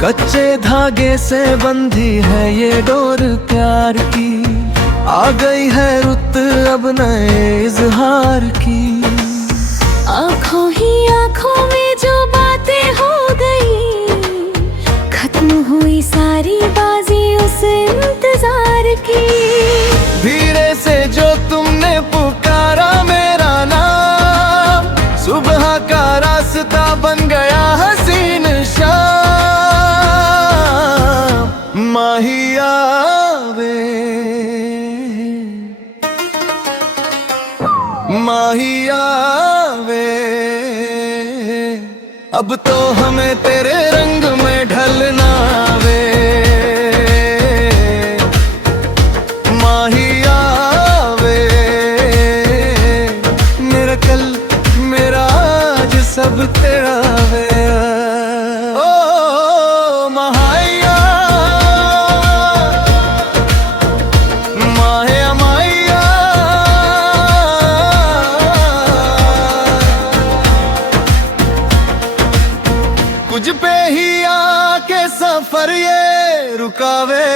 कच्चे धागे से बंधी है ये डोर प्यार की, आ गई है रुत अब नए इजहार की। आँखों ही आँखों में जो बातें हो गई, खत्म हुई सारी बाजी उस इंतजार की। धीरे से जो तुमने पुकारा मेरा नाम, सुबह का रास्ता बन गया हसीन शाम। माहिया वे, माहिया वे, अब तो हमें तेरे रंग में ढलना वे। माहिया वे, मेरा कल मेरा आज सब तेरा वे। ओ माहिया, माहिया माहिया, कुछ पे ही आके सफर ये रुकावे।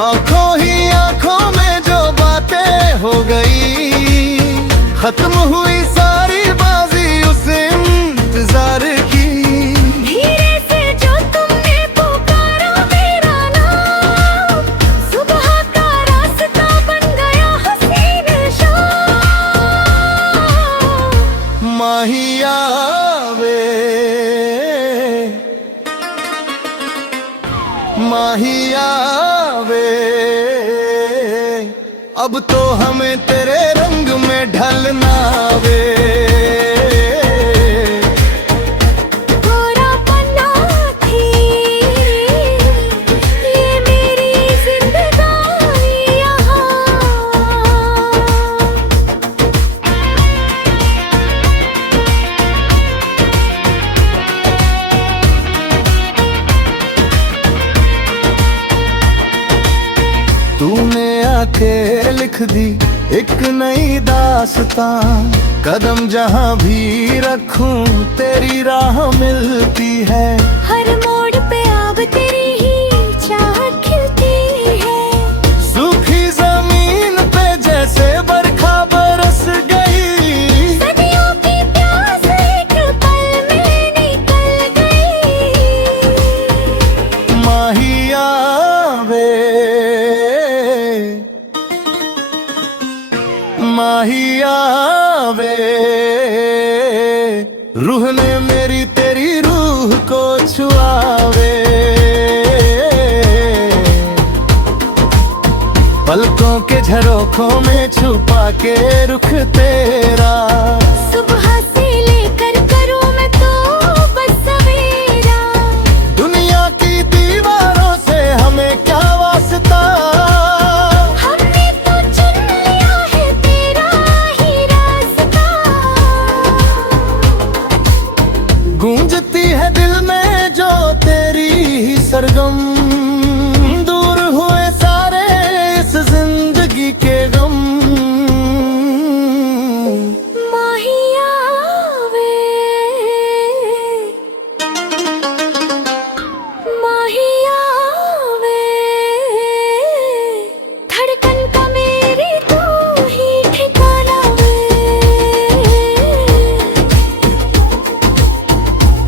आंखों ही आंखों में जो बातें हो गई, खत्म हुई सारी बाजी उस इंतजार की। धीरे से जो तुमने पुकारा मेरा नाम, सुबह का रास्ता बन गया हसीन शाम। माहिया वे, माहिया वे, अब तो हमें तेरे रंग में ढलना वे। गोरा पन्ना थी ये मेरी जिंदगानी यहाँ। तूने आके लिख दी एक नई दास्तां, कदम जहां भी रखूं तेरी राह मिलती है। हर मोड़ पे अब तेरी ही चाहत खिलती है। सूखी जमीन पे जैसे बरखा बरस गई, सदियों की प्यास एक पल में निकल गई। माहिया वे, माहिया वे, रूह ने मेरी तेरी रूह को छुआवे। पलकों के झरोखों में छुपा के रुख तेरा, सुबह से लेकर करूं मैं तो बस सवेरा। दुनिया की दीवारों से हमें क्या वास्ता। हमने तो चुन लिया है तेरा ही रास्ता। गूंजती है दिल में जो तेरी ही सरगम, दूर हुए सारे इस जिंदगी के गम। माहिया वे, माहिया वे, धड़कन का मेरी तू ही ठिकाना वे।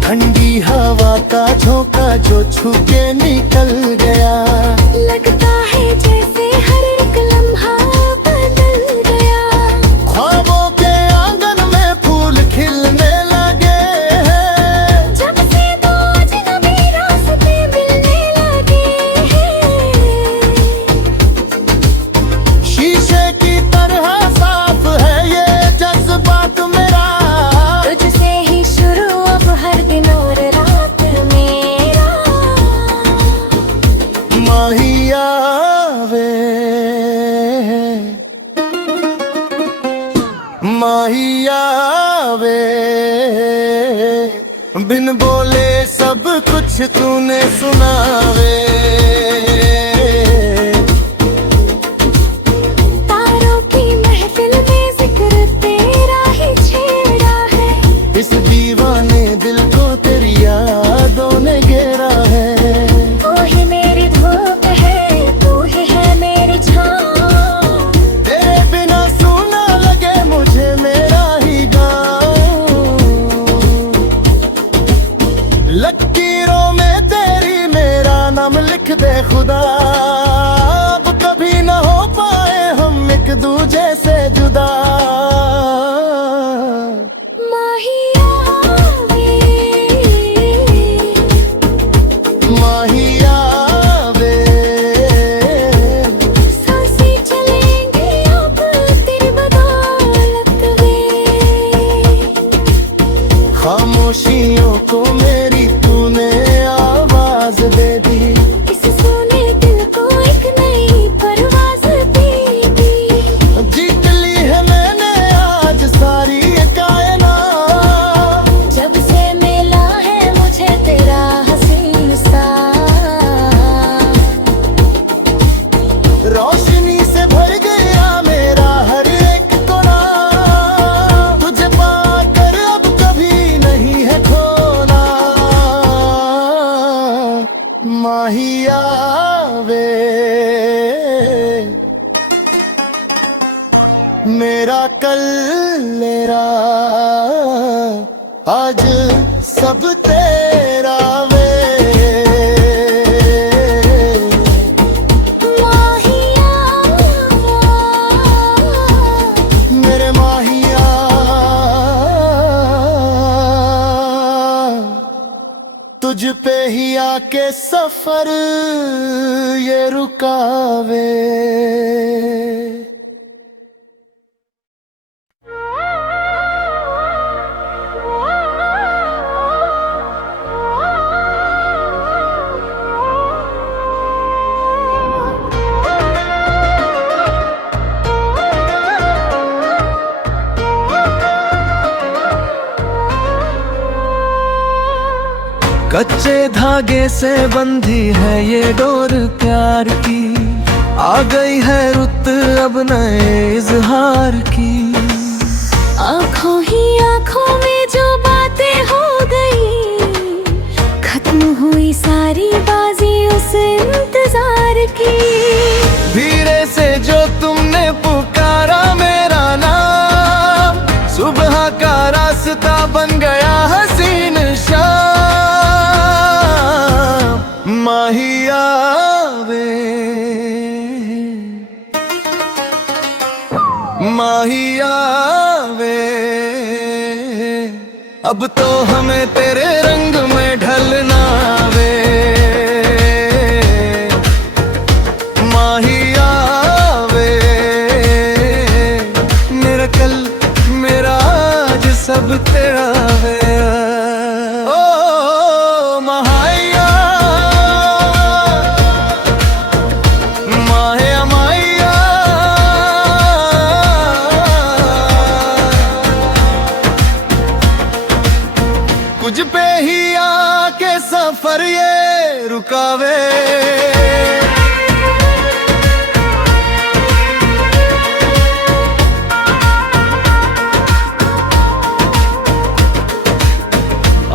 ठंडी हवा का झोंका जो छू के निकल गया, लगता है जैसे हर एक लम्हा बदल गया। ख्वाबों के आंगन में फूल खिलने लगे हैं, जब से दो अजनबी रास्ते मिलने लगे हैं। शीशे की तरह साफ है ये जज्बात मेरा, तुझसे ही शुरू अब हर दिन और रात मेरा। माहिया वे, माहिया वे, बिन बोले सब कुछ तूने सुना वे। नाम लिख दे खुदा, अब कभी न हो पाए हम एक दूजे से जुदा। माहिया वे, माहिया वे, सांसें चलेंगी अब तेरी बदौलत वे। खामोशियों को मेरी तूने आवाज दे दी, इस सोने दिल को एक नई परवाज़ दे दी। जीत ली है मैंने आज सारी ये कायनात, जब से मिला है मुझे तेरा हसीन सा, रोशनी से भर गया मेरा हर एक कोना, तुझे पाकर अब कभी नहीं है खोना। माहिया वे, मेरा कल मेरा आज सब तेरा वे। माहिया मेरे माहिया, तुझ पे ही आके सफर ये रुकावे। कच्चे धागे से बंधी है ये डोर प्यार की, आ गई है रुत अब नए इजहार की। आँखों ही आँखों में जो बातें हो गई, खत्म हुई सारी बाजी उस इंतजार की। धीरे से जो तुमने पुकारा मेरा नाम, सुबह का रास्ता बन गया हसीन शाम। माहिया वे, माहिया वे, अब तो हमें तेरे रंग में ढलना वे। माहिया वे, मेरा कल मेरा आज सब तेरा वे। ओ माहिया, माहिया माहिया, कुछ पे ही आके सफर ये रुकावे।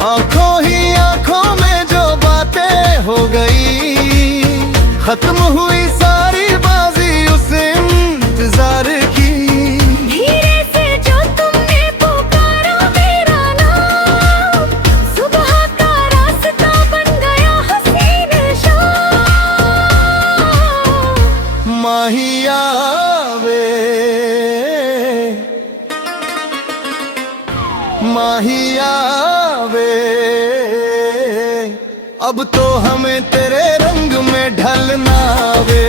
आंखों ही आंखों में जो बातें हो गई, खत्म हुई सारी बाजी उस इंतजार की। धीरे से जो तुमने पुकारा मेरा नाम, सुबह का रास्ता बन गया हसीन शाम। माहिया वे, माहिया वे, अब तो हमें तेरे रंग में ढलना वे।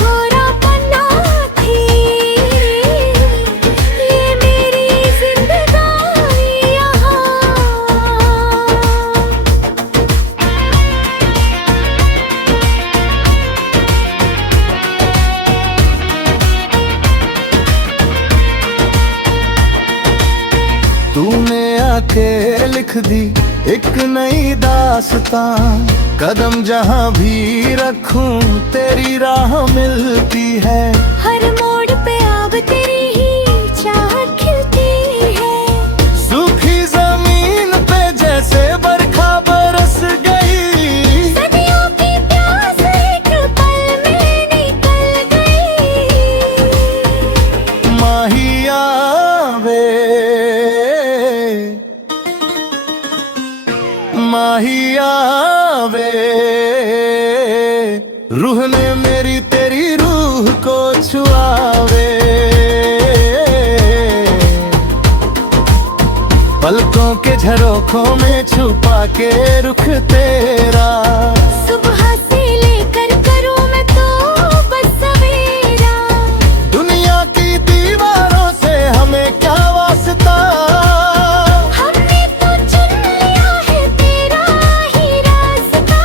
गोरा पन्ना थी ये मेरी जिंदगानी यहाँ। तूने आके लिख दी एक नई दास्तां, कदम जहां भी रखूं तेरी राह मिलती है। हर मोड़ पे अब तेरी ही चाहत खिलती है। सूखी जमीन पे जैसे बरखा बरस गई, सदियों की प्यास एक पल में निकल गई। माहिया वे, माहिया वे रूह ने मेरी तेरी रूह को छुआवे, पलकों के झरोखों में छुपा के रुख तेरा। सुबह से लेकर करूं मैं तो बस सवेरा, दुनिया की दीवारों से हमें क्या वास्ता, हमने तो चुन लिया है तेरा ही रास्ता।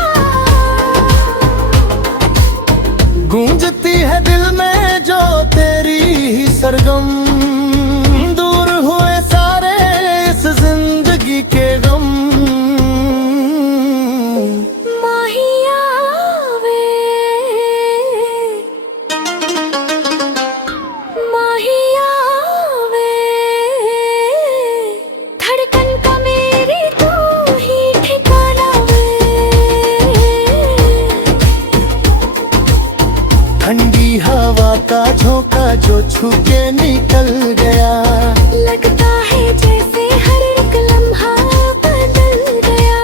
गूंजती है दिल में जो तेरी ही सरगम, दूर हुए सारे इस जिंदगी के गम। माहिया वे, माहिया वे, धड़कन का मेरी तू ही ठिकाना वे। ठंडी हवा का झोंका जो छू के निकल गया, लगता है जैसे हर एक लम्हा बदल गया।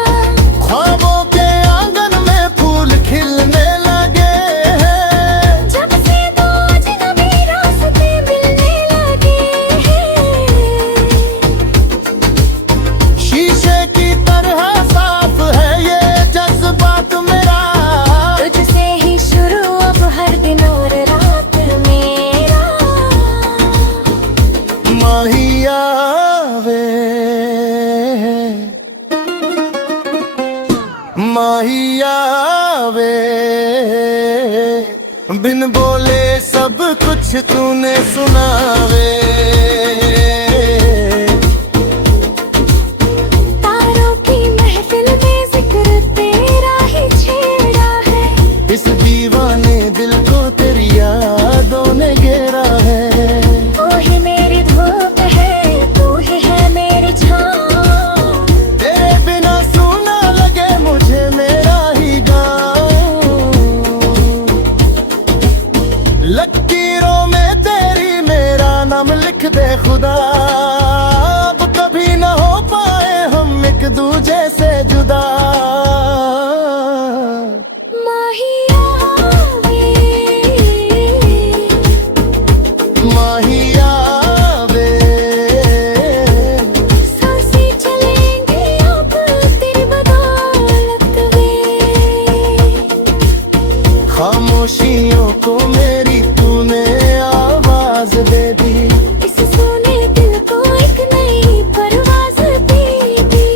ख्वाबों के आंगन में फूल खिलने लगे हैं, जब से दो अजनबी रास्ते मिलने लगे हैं। शीशे की तरह साफ है ये जज्बात मेरा, तुझसे ही शुरू अब हर दिन और रात मेरा। माहिया वे, माहिया वे, बिन बोले सब कुछ तूने सुनावे। तारों की महफिल में जिक्र तेरा ही छेड़ा है, इस दीवाने दिल को तेरी यादों ने घेरा है। तू ही मेरी धूप है, तू ही है मेरी छाँव। तेरे बिना सूना लगे मुझे मेरा ही गाँव, लकीरों में तेरी मेरा नाम लिख दे खुदा, अब कभी न हो पाए हम एक दूजे से जुदा। माहिया वे, माहिया वे, सांसें चलेंगे अब तेरी बदौलत वे। खामोशियों को मेरी तूने आवाज दे दी, इस सोने दिल को एक नई परवाज़ दे दी।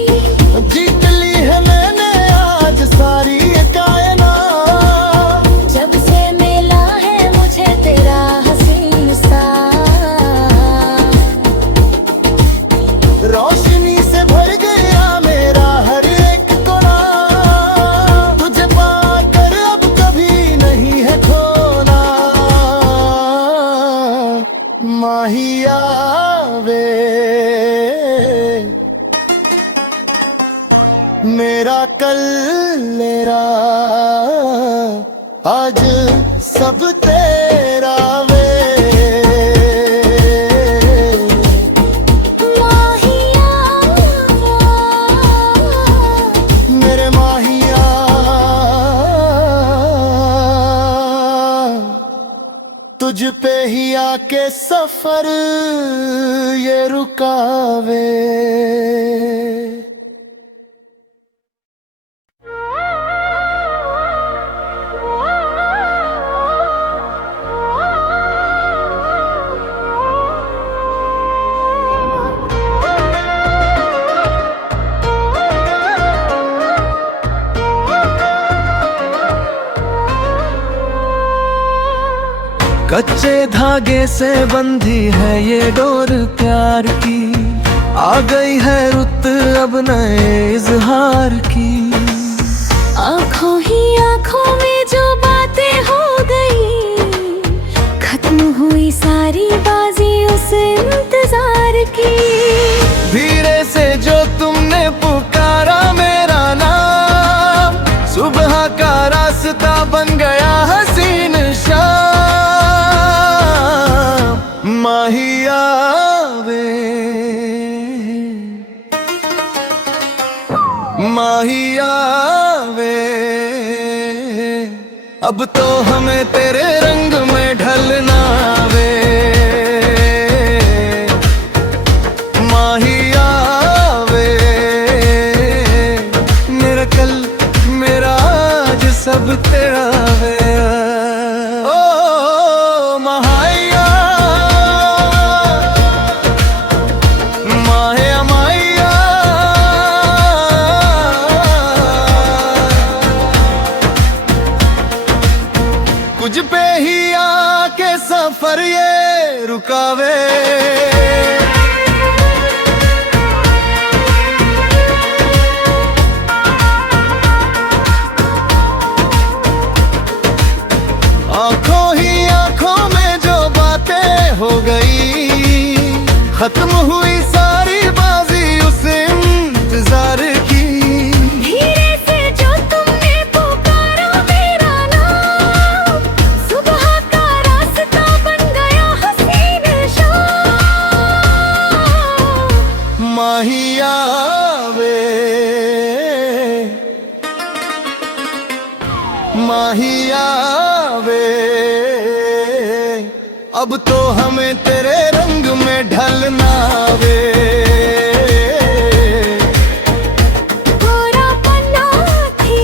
जीत ली है मैंने आज सारी ये कायनात, जब से मिला है मुझे तेरा हसीन सा, रोशनी से भर गया मेरा हर एक कोना, तुझे पाकर अब कभी नहीं है खोना। माहिया वे, मेरा कल मेरा आज सब तेरा वे। माहिया मेरे माहिया, तुझ पे ही आके सफर ये रुकावे। कच्चे धागे से बंधी है ये डोर प्यार की, आ गई है रुत अब नए इजहार की। आँखों ही आँखों में जो बातें हो गई, खत्म हुई सारी बाजी उस इंतजार की। धीरे से जो तुमने पुकारा मेरा नाम, सुबह का रास्ता बन गया हसीन शाम। माहिया वे, माहिया वे अब तो हमें तेरे रंग में ढलना वे। माहिया वे मेरा कल मेरा आज सब तेरा वे। ओ माहिया माहिया माहिया कुछ पे ही आके सफर ये रुकावे। आंखों ही आंखों में जो बातें हो गई, खत्म हुई सारी बाजी उस इंतजार की। धीरे से जो तुमने पुकारा मेरा नाम, सुबह का रास्ता बन गया हसीन शाम। माहिया वे माहिया वे अब तो हमें तेरे रंग में ढलना वे। गोरा पन्ना थी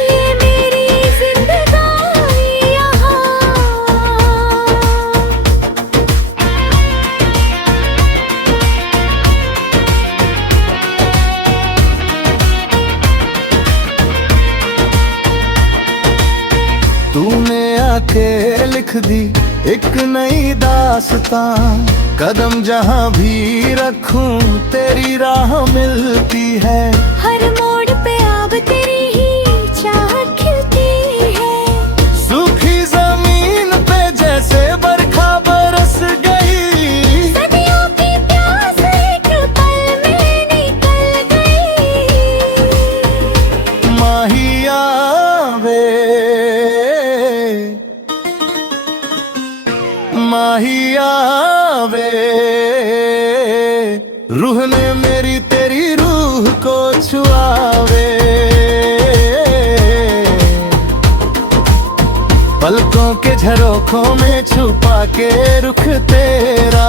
ये मेरी जिंदगानी यहाँ। तूने आके लिख दी एक नई दास्तां, कदम जहां भी रखूं तेरी राह मिलती है। हर मोड़ पे अब तेरी ही चाहत खिलती है। सूखी जमीन पे जैसे बरखा बरस गई, सदियों की प्यास एक पल में निकल गई। माहिया वे माहिया वे रूह ने मेरी तेरी रूह को छुआवे। पलकों के झरोखों में छुपा के रुख तेरा